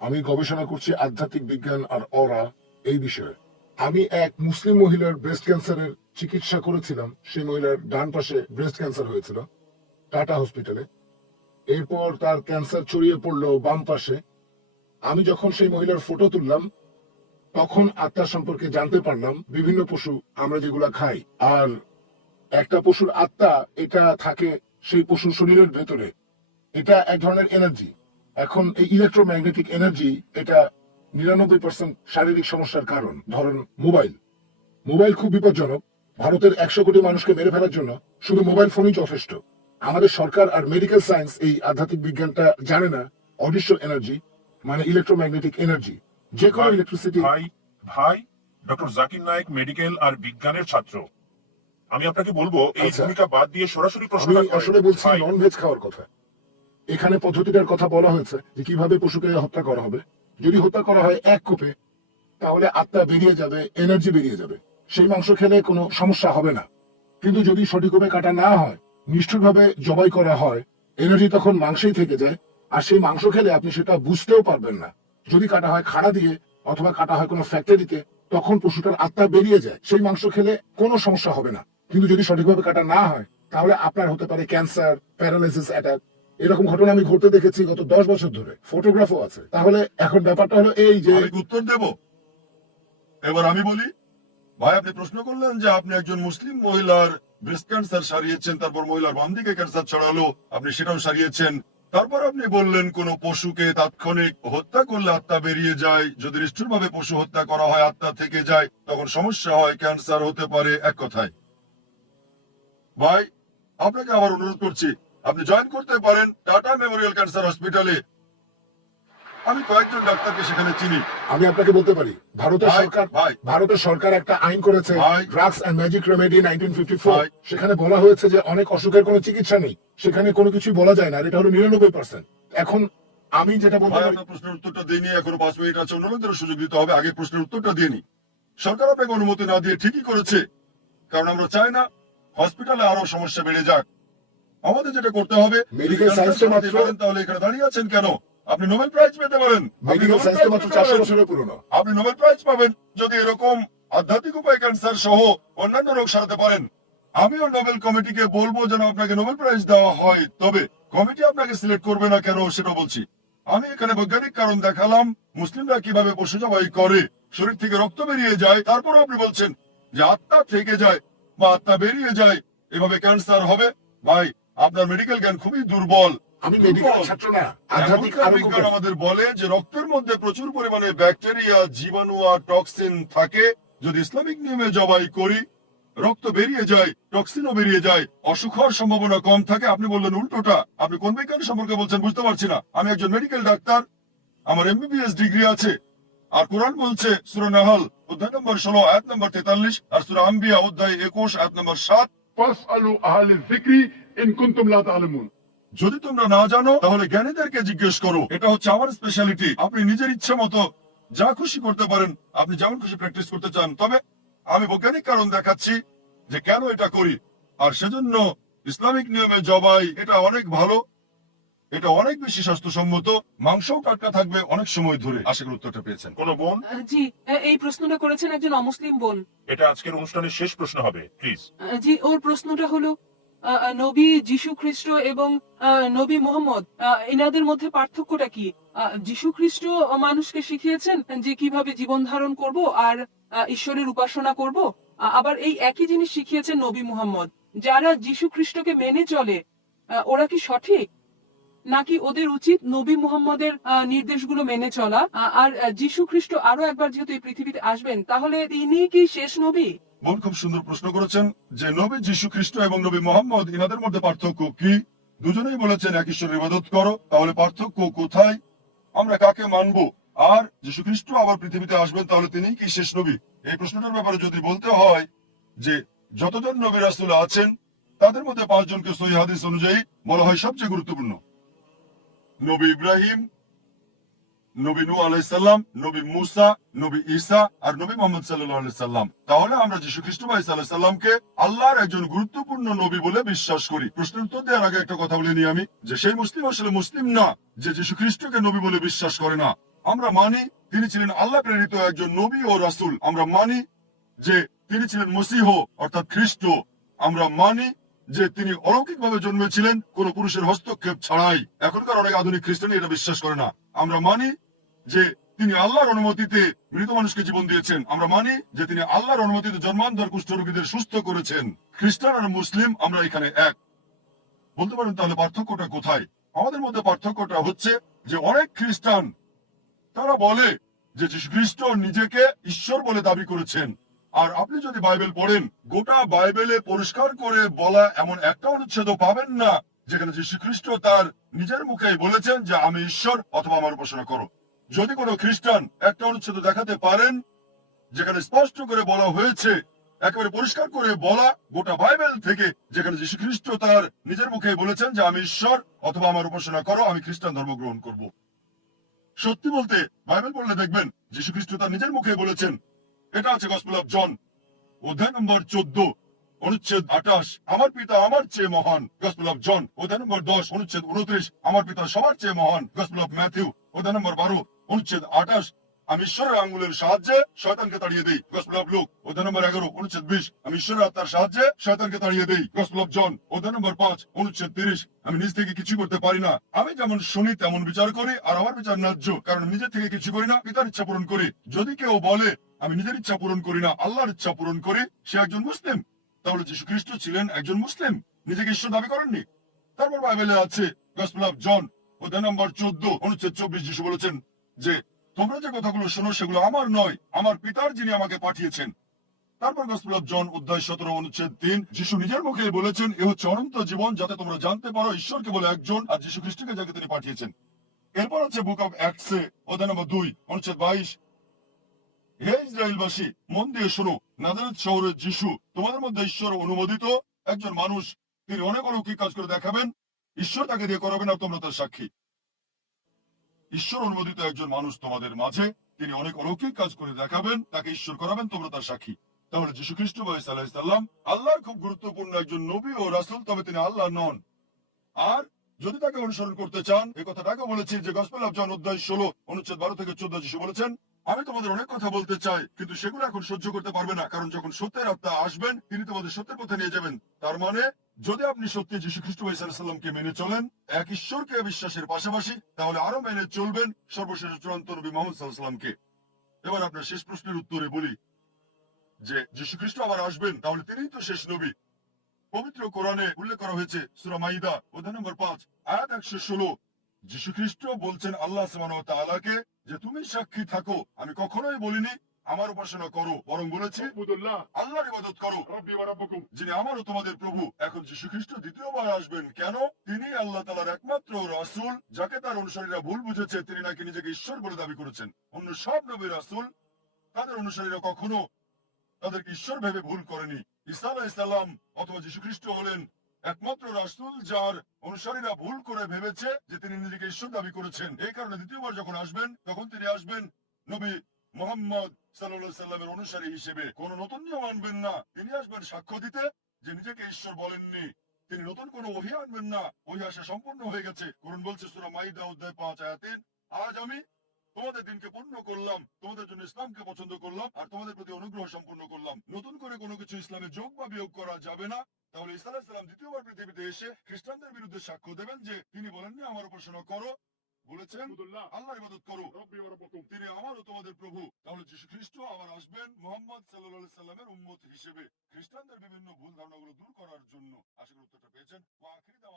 আমি গবেষণা করছি আধ্যাত্মিক বিজ্ঞান আর অরা এই বিষয়ে। আমি এক মুসলিম মহিলার ব্রেস্ট ক্যান্সারের চিকিৎসা করেছিলাম। সেই মহিলার ডান পাশে ব্রেস্ট ক্যান্সার হয়েছিল টাটা হসপিটালে। এরপর তার ক্যান্সার ছড়িয়ে পড়লো বাম পাশে। আমি যখন সেই মহিলার ফটো তুললাম তখন আত্মা সম্পর্কে জানতে পারলাম বিভিন্ন পশু আমরা যেগুলা খাই, আর একটা পশুর আত্মা এটা থাকে সেই পশুর শরীরের ভেতরে। এটা এক ধরনের এনার্জি। এখন এই ইলেকট্রোম্যাগনেটিক এনার্জি এটা 99% শারীরিক সমস্যার কারণ। ধরেন মোবাইল, মোবাইল খুব বিপজ্জনক। ভারতের 100 কোটি মানুষকে মেরে ফেলার জন্য শুধু মোবাইল ফোনই যথেষ্ট। আমাদের সরকার আর মেডিকেল সায়েন্স এই আধ্যাত্মিক বিজ্ঞানটা জানে না। অদৃশ্য এনার্জি মানে ইলেকট্রোম্যাগনেটিক এনার্জি, যে কোনো ভাই ইলেকট্রিসিটি। ভাই ভাই ডক্টর জাকির নায়েক মেডিকেল আর বিজ্ঞানের ছাত্র। আমি আপনাকে বলবো এই আচ্ছা, ভূমিকা বাদ দিয়ে সরাসরি আমি প্রশ্নটা করেন। আসলে বলছি ভাই নন ভেজ খাওয়ার কথা। এখানে পদ্ধতিটার কথা বলা হয়েছে যে কিভাবে পশুকে হত্যা করা হবে। যদি হত্যা করা হয় এক কোপে, তাহলে আত্মা বেরিয়ে যাবে, এনার্জি বেরিয়ে যাবে, সেই মাংস খেলে কোনো সমস্যা হবে না। কিন্তু যদি সঠিকভাবে কাটা না হয়, নিষ্ঠুরভাবে জবাই করা হয়, এনার্জি তখন মাংসেই থেকে যায়। আর সেই মাংস খেলে আপনি সেটা বুঝতেও পারবেন না। যদি কাটা হয় খাড়া দিয়ে অথবা কাটা হয় কোনো ফ্যাক্টরিতে, তখন পশুটার আত্মা বেরিয়ে যায়, সেই মাংস খেলে কোনো সমস্যা হবে না। কিন্তু যদি সঠিকভাবে কাটা না হয়, তাহলে আপনার হতে পারে ক্যান্সার, প্যারালাইসিস, অ্যাটাক। এরকম ঘটনা আমি ঘটতে দেখেছি গত 10 বছর ধরে, ফটোগ্রাফও আছে। তাহলে এখন ব্যাপারটা হলো এই যে, আমি কি উত্তর দেব? এবার আমি বলি। ভাই, আপনি প্রশ্ন করলেন যে আপনি একজন মুসলিম মহিলার ব্রেস্ট ক্যান্সার সারিয়েছেন, তারপর মহিলার বাম দিকে ক্যান্সার ছড়ালো, আপনি সেটাও সারিয়েছেন। তারপর আপনি বললেন কোন পশুকে তাৎক্ষণিক হত্যা করলে আত্মা বেরিয়ে যায়, যদি নিষ্ঠুরভাবে পশু হত্যা করা হয় আত্মা থেকে যায়, তখন সমস্যা হয়, ক্যান্সার হতে পারে। এক কথায় ভাই, আপনাকে আবার অনুরোধ করছি, আপনি জয়েন করতে পারেন টাটা মেমোরিয়াল ক্যান্সার হসপিটালে। আমি কয়েকজন ডাক্তারকে সেখানে চিনি। আমি আপনাকে বলতে পারি, ভারতের ভাই সরকার ভাই ভারতের সরকার একটা আইন করেছে, ভাই ড্রাগস এন্ড ম্যাজিক রেমেডি 1954। ভাই সেখানে বলা হয়েছে যে অনেক অসুখের কোনো চিকিৎসা নেই, সেখানে কোনো কিছুই বলা যায় না, আর এটা হলো 99%। এখন আমি যেটা বলতে ভাই, পারি, আপনার প্রশ্নের উত্তরটা দিইনি, এখনো 5 মিনিট আছে, অন্য লোকদেরও সুযোগ দিতে হবে। আগে প্রশ্নের উত্তরটা দিইনি। সরকার আপনাকে অনুমতি না দিয়ে ঠিকই করেছে, কারণ আমরা চাই না হসপিটালে আরো সমস্যা বেড়ে যাক। আমাদের যেটা করতে হবে, যদি মেডিকেল সায়েন্স ক্যান্সার তো সরাতে মাত্র পারেন তাহলে এখানে দাঁড়িয়ে আছেন কেন? আপনি নোবেল প্রাইজ পেতে পারেন। আপনি মেডিকেল নোবেল সায়েন্স তো প্রাইজ মাত্র পেতে 400 পারেন। বছরের পুরনো। আপনি নোবেল প্রাইজ পাবেন যদি এরকম আধ্যাত্মিক উপায় ক্যান্সার সহ অন্যান্য রোগ সারাতে পারেন। আমিও নোবেল কমিটিকে বলবো যেন আপনাকে নোবেল প্রাইজ দেওয়া হয়, তবে কমিটি আপনাকে সিলেক্ট করবে না কেন সেটা বলছি। আমি এখানে বৈজ্ঞানিক কারণ দেখালাম, মুসলিমরা কিভাবে পশু জবাই করে, শরীর থেকে রক্ত বেরিয়ে যায়, তারপরও আপনি বলছেন যে আত্মা থেকে যায় বা আত্মা বেরিয়ে যায়, এভাবে ক্যান্সার হবে। ভাই, আপনার মেডিকেল জ্ঞান খুবই দুর্বল। আমি মেডিকেল দুর্বল। ছাত্র না, আধ্যাত্মিক এখনকার আরোগ্য বিজ্ঞান করি। আমাদের বলে যে রক্তের মধ্যে প্রচুর পরিমাণে ব্যাকটেরিয়া, জীবাণু আর টক্সিন থাকে। যদি ইসলামিক নিয়মে জবাই করি, রক্ত বেরিয়ে যায়, টক্সিনও বেরিয়ে যায়, অসুখ হওয়ার সম্ভাবনা কম থাকে। আপনি বললেন উল্টোটা। আপনি কোন বিজ্ঞান সম্পর্কে বলছেন বুঝতে পারছি না। আমি একজন মেডিকেল ডাক্তার, আমার এমবিবিএস ডিগ্রি আছে। আর কোরআন বলছে সূরা নাহল অধ্যায় নম্বর 16 আয়াত নম্বর 43, আর সূরা আম্বিয়া অধ্যায় 21 আয়াত নম্বর 7, ফাসআলু আহলিল যিকরি ইন কুনতুম লা তা'লামুন। যদি তোমরা না জানো তাহলে জ্ঞানীদেরকে জিজ্ঞেস করো। এটা হচ্ছে আমার স্পেশালিটি। আপনি নিজের ইচ্ছা মতো যা খুশি করতে পারেন, আপনি যেমন খুশি প্র্যাকটিস করতে চান, তবে আমি বৈজ্ঞানিক কারণ দেখাচ্ছি যে কেন এটা করি। আর সেজন্য ইসলামিক নিয়মে জবাই এটা অনেক ভালো, এটা অনেক বেশি স্বাস্থ্যসম্মত, মাংসও টাটকা থাকবে অনেক সময় ধরে। আশা করি উত্তরটা পেয়েছেন। কোনো বোন? জি, এই প্রশ্নটা করেছেন একজন অমুসলিম বোন। এটা আজকের অনুষ্ঠানের শেষ প্রশ্ন হবে, প্লিজ। জি, ওর প্রশ্নটা হলো নবী যীশু খ্রিস্ট এবং নবী মোহাম্মদ, এনাদের মধ্যে পার্থক্যটা কি? যীশু খ্রিস্ট মানুষকে শিখিয়েছেন যে কিভাবে জীবন ধারণ করব আর ঈশ্বরের উপাসনা করব। আবার এই একই জিনিস শিখিয়েছেন নবী মুহাম্মদ। যারা যীশু খ্রিস্টকে মেনে চলে, ওরা কি সঠিক, নাকি ওদের উচিত নবী মুহাম্মদের নির্দেশগুলো মেনে চলা? আর যীশু খ্রিস্ট আরো একবার যেহেতু এই পৃথিবীতে আসবেন, তাহলে তিনি কি শেষ নবী? বোন খুব সুন্দর প্রশ্ন করেছেন যে নবী যীশু খ্রিস্ট এবং নবী মোহাম্মদ ইনাদের মধ্যে পার্থক্য কি। দুজনেই বলেছেন এক ঈশ্বরের ইবাদত করো, তাহলে পার্থক্য কোথায়? আমরা কাকে মানবো? আর যীশু খ্রিস্ট আবার পৃথিবীতে আসবেন, তাহলে তিনি কি শেষ নবী? এই প্রশ্নটার ব্যাপারে যদি বলতে হয় যে যতজন নবী রাসূল আছেন তাদের মধ্যে 5 জনকে সহিহ হাদিস অনুযায়ী বলা হয় সবচেয়ে গুরুত্বপূর্ণ। নবী ইব্রাহিম, নবী নূহ আলাইহিস সালাম, নবী মুসা, নবী ঈসা আর নবী মুহাম্মদ সাল্লাল্লাহু আলাইহি সাল্লাম। তাহলে আমরা যীশু খ্রিস্ট ভাই সাল্লাল্লাহু আলাইহি সাল্লামকে আল্লাহর একজন গুরুত্বপূর্ণ নবী বলে বিশ্বাস করি। প্রশ্নের উত্তর দেওয়ার আগে একটা কথা বলে নিই আমি, যে সেই মুসলিম আসলে মুসলিম না যে যীশু খ্রিস্টকে নবী বলে বিশ্বাস করে না। আমরা মানি তিনি ছিলেন আল্লাহ প্রেরিত একজন নবী ও রাসূল। আমরা মানি যে তিনি ছিলেন মসীহ অর্থাৎ খ্রিস্ট। আমরা মানি যে তিনি অলৌকিকভাবে জন্মেছিলেন কোন পুরুষের হস্তক্ষেপ ছাড়াই। এখনকার অনেক আধুনিক খ্রিস্টানই এটা বিশ্বাস করে না। আমরা মানি যে তিনি আল্লাহর অনুমতিতে মৃত মানুষকে জীবন দিয়েছেন। আমরা মানি যে তিনি আল্লাহর অনুমতিতে জন্মান্ধর কুষ্ঠরোগীদের সুস্থ করেছেন। খ্রিস্টান আর মুসলিম আমরা এখানে এক। বলতে পারেন তাহলে পার্থক্যটা কোথায়? আমাদের মধ্যে পার্থক্যটা হচ্ছে যে অনেক খ্রিস্টান তারা বলে যে যীশু খ্রিস্ট নিজেকে ঈশ্বর বলে দাবি করেছেন। আর আপনি যদি বাইবেল পড়েন, গোটা বাইবেলে পরিষ্কার করে বলা এমন একটা অনুচ্ছেদ পাবেন না যেখানে যীশু খ্রিস্ট তার নিজের মুখেই বলেছেন যে আমি ঈশ্বর অথবা আমার উপাসনা করো। যদি কোনো খ্রিস্টান একটা অনুচ্ছেদ দেখাতে পারেন যেখানে স্পষ্ট করে বলা হয়েছে, একেবারে পরিষ্কার করে বলা গোটা বাইবেল থেকে, যেখানে যীশু খ্রিস্ট তার নিজের মুখে বলেছেন যে আমি ঈশ্বর অথবা আমার উপাসনা করো, আমি খ্রিস্টান ধর্ম গ্রহণ করব। সত্যি বলতে বাইবেল পড়লে দেখবেন যীশু খ্রিস্ট তার নিজের মুখে বলেছেন। এটা আছে গসপেল অফ জন অধ্যায় নম্বর 14 অনুচ্ছেদ 28, আমার পিতা আমার চেয়ে মহান। গসপেল অফ জন অধ্যায় নম্বর 10 অনুচ্ছেদ 29, আমার পিতা সবার চেয়ে মহান। গসপেল অফ ম্যাথিউ অধ্যায় নম্বর 12 অনুচ্ছেদ 28, আমি ঈশ্বরের আঙ্গুলের সাহায্যে শয়তানকে তাড়িয়ে দেই। গসপেল অফ লুক অধ্যায় নম্বর 11 অনুচ্ছেদ 20, আমি ঈশ্বরের আত্মার সাহায্যে শয়তানকে তাড়িয়ে দেই। গসপেল অফ জন অধ্যায় নম্বর 5 অনুচ্ছেদ 30, আমি নিজ থেকে কিছু করতে পারি না, আমি যেমন শুনি তেমন বিচার করি, আর আমার বিচার ন্যায্য, কারণ নিজের থেকে কিছু করি না, পিতার ইচ্ছা পূরণ করি। যদি কেউ বলে আমি নিজের ইচ্ছা পূরণ করি না, আল্লাহর ইচ্ছা পূরণ করি, সে একজন মুসলিম। তাহলে যীশু খ্রিস্ট ছিলেন একজন মুসলিম, নিজেকে ঈশ্বর দাবি করেননি। তারপর বাইবেলে আছে গসপেল অফ জন অধ্যায় নম্বর 14 অনুচ্ছেদ 24, যীশু বলেছেন যে তোমরা যে কথাগুলো শোনো সেগুলো আমার নয়, আমার পিতার যিনি আমাকে পাঠিয়েছেন। তারপর গসপেল অফ জন অধ্যায় 17 অনুচ্ছেদ 3, যীশু নিজের মুখে বলেছেন এ হচ্ছে অনন্ত জীবন, যাতে তোমরা জানতে পারো ঈশ্বরকে বলে একজন আর যীশু খ্রিস্টকে যাকে তিনি পাঠিয়েছেন। এরপর আছে বুক অফ অ্যাক্টসে অধ্যায় নম্বর 2 অনুচ্ছেদ 22, হে ইসরায়েলবাসী, মন দিয়ে শোনো, নাজারেথ শহরের যীশু তোমাদের মধ্যে ঈশ্বর অনুমোদিত একজন মানুষ। তিনি অনেক অলৌকিক কাজ করে দেখাবেন, ঈশ্বর তাকে দিয়ে করাবেন আর তোমরা তার সাক্ষী। ঈশ্বর অনুমোদিত একজন মানুষ তোমাদের মাঝে, তিনি অনেক অলৌকিক কাজ করে দেখাবেন, তাকে ঈশ্বর করাবেন, তোমরা তার সাক্ষী। তাহলে যীশু খ্রিস্ট ঈসা আলাইহিস সালাম আল্লাহর খুব গুরুত্বপূর্ণ একজন নবী ও রাসূল, তবে তিনি আল্লাহ নন। আর যদি তাকে অনুসরণ করতে চান, এই কথাটাকে বলেছি যে গসপেল অফ জন অধ্যায় 16 অনুচ্ছেদ 12 থেকে 14, যীশু বলেছেন আমি তোমাদের অনেক কথা বলতে চাই, কিন্তু সেগুলো এখন সহ্য করতে পারবে না, কারণ যখন সত্যের আত্মা আসবেন তিনি তোমাদের সত্যের পথে নিয়ে যাবেন। তার মানে যদি আপনি সত্যি যীশু খ্রিস্ট ঈসা আলাইহিস সালামকে মেনে চলেন, এক ঈশ্বরকে বিশ্বাসের পাশাপাশি, তাহলে আরো মেনে চলবেন সর্বশেষ চূড়ান্ত নবী মুহাম্মদ সাল্লাল্লাহু আলাইহি ওয়াসাল্লামকে। এবার আপনার শেষ প্রশ্নের উত্তরে বলি যে যীশু খ্রিস্ট আবার আসবেন, তাহলে তিনিই তো শেষ নবী। পবিত্র কোরআনে উল্লেখ করা হয়েছে সূরা মাইদা অধ্যায় নম্বর 5 আয়াত 116, যীশু খ্রিস্ট বলছেন আল্লাহ সুবহানাহু ওয়া তাআলাকে যে তুমি সাক্ষী থাকো, আমি কখনোই বলিনি আমার উপাসনা করো, বরং বলেছি اعبدوا الله আল্লাহর ইবাদত করো, ربي وربكم। যিনি আমার ও তোমাদের প্রভু। এখন যীশু খ্রিস্ট দ্বিতীয়বার আসবেন কেন? তিনি আল্লাহ তাআলার একমাত্র রাসূল, যাকে তার অনুসারীরা ভুল বুঝেছে। তিনি নাকি নিজেকে ঈশ্বর বলে দাবি করেছেন। অন্য সব নবী রাসূল তাদের অনুসারীরা কখনো তাদেরকে ঈশ্বর ভেবে ভুল করেনি। ঈসা আলাইহিস সালাম অথবা যীশু খ্রিস্ট হলেন একমাত্র রাসূল যার অনুসারীরা ভুল করে ভেবেছে যে তিনি নিজেকে ঈশ্বর দাবি করেছেন। এই কারণে দ্বিতীয়বার যখন আসবেন, তখন তিনি আসবেন নবী মুহাম্মদ সাল্লাল্লাহু আলাইহি সাল্লামের অনুসারী হিসেবে। কোন নতুন নিয়ম আনবেন না, তিনি আসবেন সাক্ষ্য দিতে যে নিজেকে ঈশ্বর বলেননি। তিনি নতুন কোনো ওহী আনবেন না, ওহী আসা সম্পূর্ণ হয়ে গেছে। কোরআন বলছে সূরা মাইদা অধ্যায় 5 আয়াত 3, আজ আমি তোমাদের দিনকে পূর্ণ করলাম, তোমাদের জন্য ইসলামকে পছন্দ করলাম, আর তোমাদের প্রতি অনুগ্রহ সম্পূর্ণ করলাম। নতুন করে কোনো কিছু ইসলামে যোগ বা বিয়োগ করা যাবে না। তাহলে ঈসা আলাইহিস সালাম দ্বিতীয়বার পৃথিবীতে এসে খ্রিস্টানদের বিরুদ্ধে সাক্ষ্য দেবেন যে তিনি বলেননি আমার উপাসনা করো, বলেছেন اعبدوا الله আল্লাহর ইবাদত করো, ربي وربكم। তিনি আমার ও তোমাদের প্রভু। তাহলে যীশু খ্রিস্ট আবার আসবেন মুহাম্মদ সাল্লাল্লাহু আলাইহি সাল্লামের উম্মত হিসেবে, খ্রিস্টানদের বিভিন্ন ভুল ধারণাগুলো দূর করার জন্য। আশা করি উত্তরটা পেয়েছেন। ওয়া আখিরি দাওয়ানা